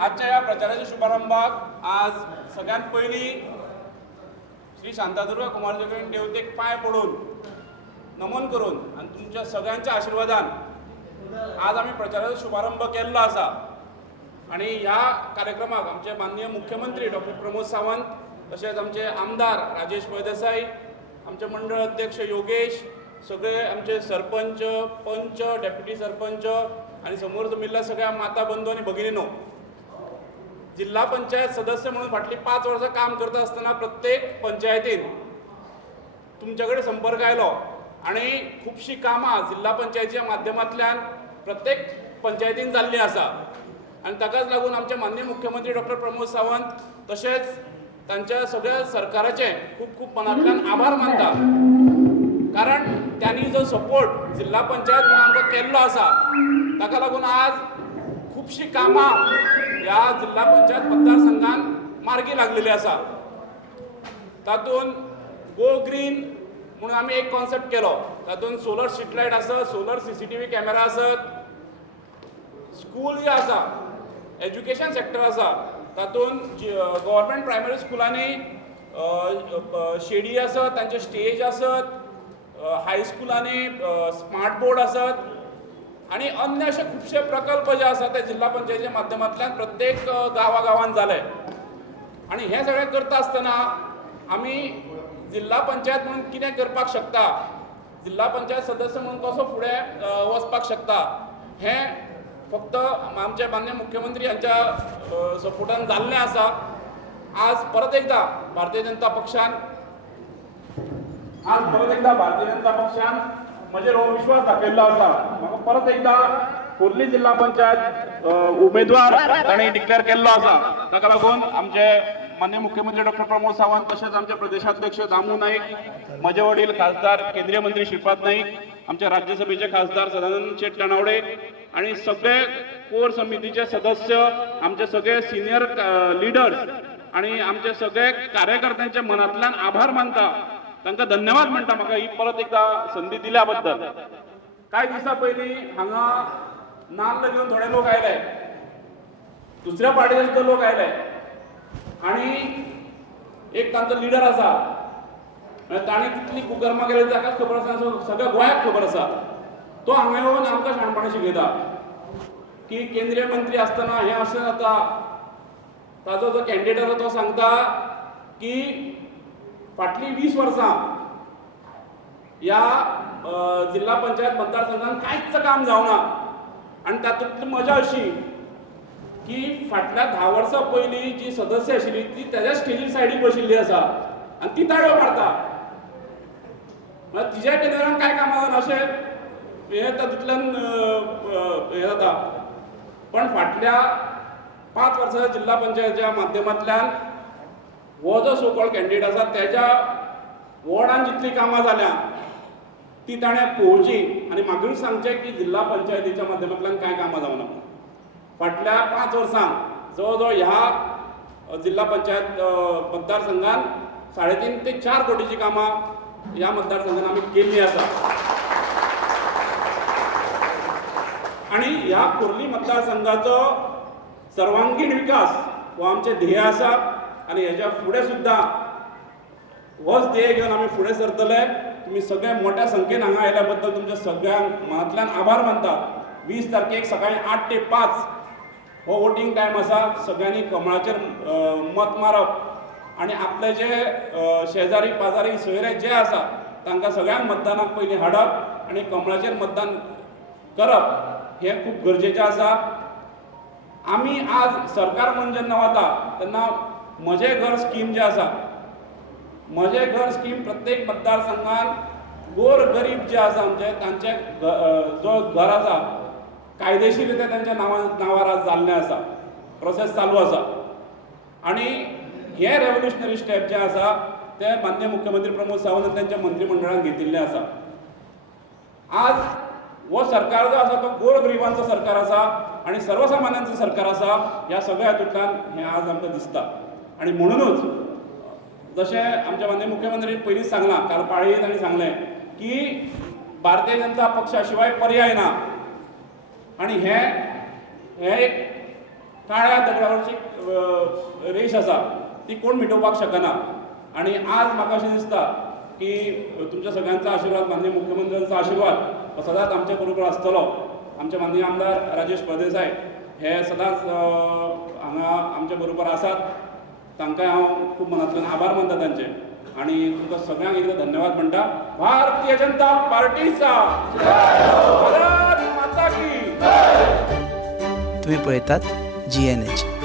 आजच्या या प्रचाराच्या शुभारंभाक आज सगळ्यात पहिली श्री शांतादुर्गा कुमारचंद्र देवतेक पाय पडून नमन करून आणि तुमच्या सगळ्यांच्या आशीर्वादान आज आम्ही प्रचाराचा शुभारंभ केल्लो आसा। आणि ह्या कार्यक्रमाक आमचे माननीय मुख्यमंत्री डॉक्टर प्रमोद सावंत, तसेच आमचे आमदार राजेश फळदेसाई, आमचे मंडळ अध्यक्ष योगेश, सगळे आमचे सरपंच, पंच, डेप्युटी सरपंच आणि समोर जमिल्ल्या सगळ्या माता बंधू आणि भगिनीनो, जिल्हा पंचायत सदस्य म्हणून फाटली 5 वर्सां काम करता असताना प्रत्येक पंचायतीन तुमच्याकडे संपर्क आयलो आणि खूपशी कामां जिल्हा पंचायतीच्या माध्यमांतल्यान प्रत्येक पंचायतीन जाल्ली आसा। आणि ताकाच लागून आमचे माननीय मुख्यमंत्री डॉक्टर प्रमोद सावंत तसेच तांच्या सगळ्या सरकाराचे खूप खूप मनांतल्यान आभार मानता, कारण त्यांनी जो सपोर्ट जिल्हा पंचायत म्हणून आमकां केल्लो आसा ताका लागून आज खूपशी कामां ह्या जिल्हा पंचायत मतदारसंघान मार्गी लागलेली आसा। तातूंत गो ग्रीन म्हणून आमी एक कॉन्सेप्ट केलो, तातूंत सोलर स्ट्रीट लायट आसत, सोलर CCTV कॅमेरा आसत, स्कूल जे आसा, एज्युकेशन सेक्टर आसा, तातूंत गव्हर्मेंट प्रायमरी स्कुलांनी शेडी आसत, तांचे स्टेज आसत, हायस्कुलांनी स्मार्ट बोर्ड आसत आणि अन्य असे खूपशे प्रकल्प जे आसा ते जिल्हा पंचायतीच्या माध्यमांतल्यान प्रत्येक गांवागांवांत जाले। आणि हे सगळें करता आसतना आमी जिल्हा पंचायत म्हणून कितें करपाक शकता, जिल्हा पंचायत सदस्य म्हणून कसो फुडें वचपाक शकता, हें फक्त आमचे माननीय मुख्यमंत्री यांच्या सपोर्टान जाल्लें आसा। आज परत एकदा भारतीय जनता पक्षान म्हजेर हो विश्वास दाखयल्लो आसा। म्हाका परत एकदा खोर्ली जिल्हा पंचायत उमेदवार तांणी डिक्लेअर केल्लो आसा। ताका लागून आमचे माननीय मुख्यमंत्री डॉक्टर प्रमोद सावंत, तसेच आमचे प्रदेशाध्यक्ष दामू नाईक, म्हजे वडील खासदार केंद्रीय मंत्री श्रीपाद नाईक, आमचे राज्यसभेचे खासदार सदानंद शेट लणावडे आणि सगळे कोर समितीचे सदस्य, आमचे सगळे सिनियर लिडर्स आणि आमचे सगळे कार्यकर्त्यांच्या मनांतल्यान आभार मानता, तांकां धन्यवाद म्हणटा म्हाका ही परत एकदा संधी दिल्या बद्दल। कांय दिसा पयलीं हांगा नाल्ल घेवन थोडे लोक आयले, दुसऱ्या पार्टीचे सुद्दां लोक आयले आणि एक तांचो लिडर आसा, ताणें कितली कुकर्मां केली ताकाच खबर आसा, सगळ्या गोंयाक खबर आसा। तो हांगा येवन आमकां शाणपणां शिकयता की केंद्रीय मंत्री आसतना हें अशें जाता। ताजो जो कॅन्डिडेट आसा तो सांगता की फाटलीं 20 वर्सां ह्या जिल्हा पंचायत मतदारसंघान कांयच काम जावना आनी तातूंतली मजा अशी की फाटल्या 10 वर्सां पयलीं जी सदस्य आशिल्ली ती तेज्या स्टेजीर सायडीक बशिल्ली आसा आनी ती ताळयो मारता, म्हळ्यार तिच्या टेनरान कांय कामां जावना अशें हें तातूंतल्यान हें जाता। पण फाटल्या 5 वर्सां जिल्हा पंचायतीच्या माध्यमांतल्यान हो जो सो कॉल्ड कॅन्डिडेट आसा तेज्या वॉर्डान जितली कामां जाल्या ती ताणें पळोवची आणि म्हाका सांगचें की जिल्हा पंचायतीच्या माध्यमांतल्यान कांय कामां जावना। फाटल्या 5 वर्सांक जवळ जवळ ह्या जिल्हा पंचायत मतदारसंघान 3.5 ते 4 कोटीची कामां ह्या मतदारसंघान आमी केल्लीं आसा। आणि ह्या खोर्ली मतदारसंघाचो सर्वांगीण विकास हो आमचें ध्येय आसा आणि हेच्या फुडें सुद्दां होच ध्येय घेवन आमी फुडें सरतले। तुम्ही सगळे मोठ्या संख्येन हांगा आयल्या बद्दल तुमच्या सगळ्यांक मनांतल्यान आभार मानता। 20 तारखेक सकाळी 8 ते 5 हो वोटिंग टायम आसा। सगळ्यांनी कमळाचेर मत मारप आणि आपले जे शेजारी पाजारी सोयरे जे आसा तांकां सगळ्यांक मतदानाक पयलीं हाडप आणि कमळाचेर मतदान करप हें खूब गरजेचें आसा। आमी आज सरकार म्हणून जेन्ना वता तेन्ना म्हजें घर स्कीम जी आसा, म्हजें घर स्कीम प्रत्येक मतदारसंघान गोर गरीब जे आसा आमचे तांचे जो घर आसा कायदेशीर रित्या तांच्या नांवार आज जाल्लें आसा, प्रोसेस चालू आसा। आणि हे रेव्होल्युशनरी स्टेप जे आसा ते माननीय मुख्यमंत्री प्रमोद सावंत तांच्या मंत्रिमंडळान घेतिल्लें आसा। आज हो सरकार जो आसा तो गोर गरिबांचो सरकार आसा आणि सर्वसामान्यांचो सरकार आसा। ह्या सगळ्या हातूंतल्यान हें आज आमकां दिसता आणि म्हणूनच जशें आमचे माननीय मुख्यमंत्री पयलींच सांगलां, काल पाळयेंत तांणी सांगलें की भारतीय जनता पक्षा शिवाय पर्याय ना आणि हे एक काळ्या दगडावरची रेश आसा ती कोण मिटोवपाक शकना. आणि आज म्हाका अशें दिसता की तुमच्या सगळ्यांचा आशिर्वाद, माननीय मुख्यमंत्र्यांचा आशिर्वाद हो सदांच आमच्या बरोबर आसतलो. आमचे माननीय आमदार राजेश फळदेसाय हे सदांच हांगा आमच्या बरोबर आसात. तांकांय हांव खूब मनांतल्यान आभार मानता तांचे. आणि तुमकां सगळ्यांक एकदां धन्यवाद म्हणटा. भारतीय जनता पार्टीचा भारत माता की. तुम्ही पळयतात GNH.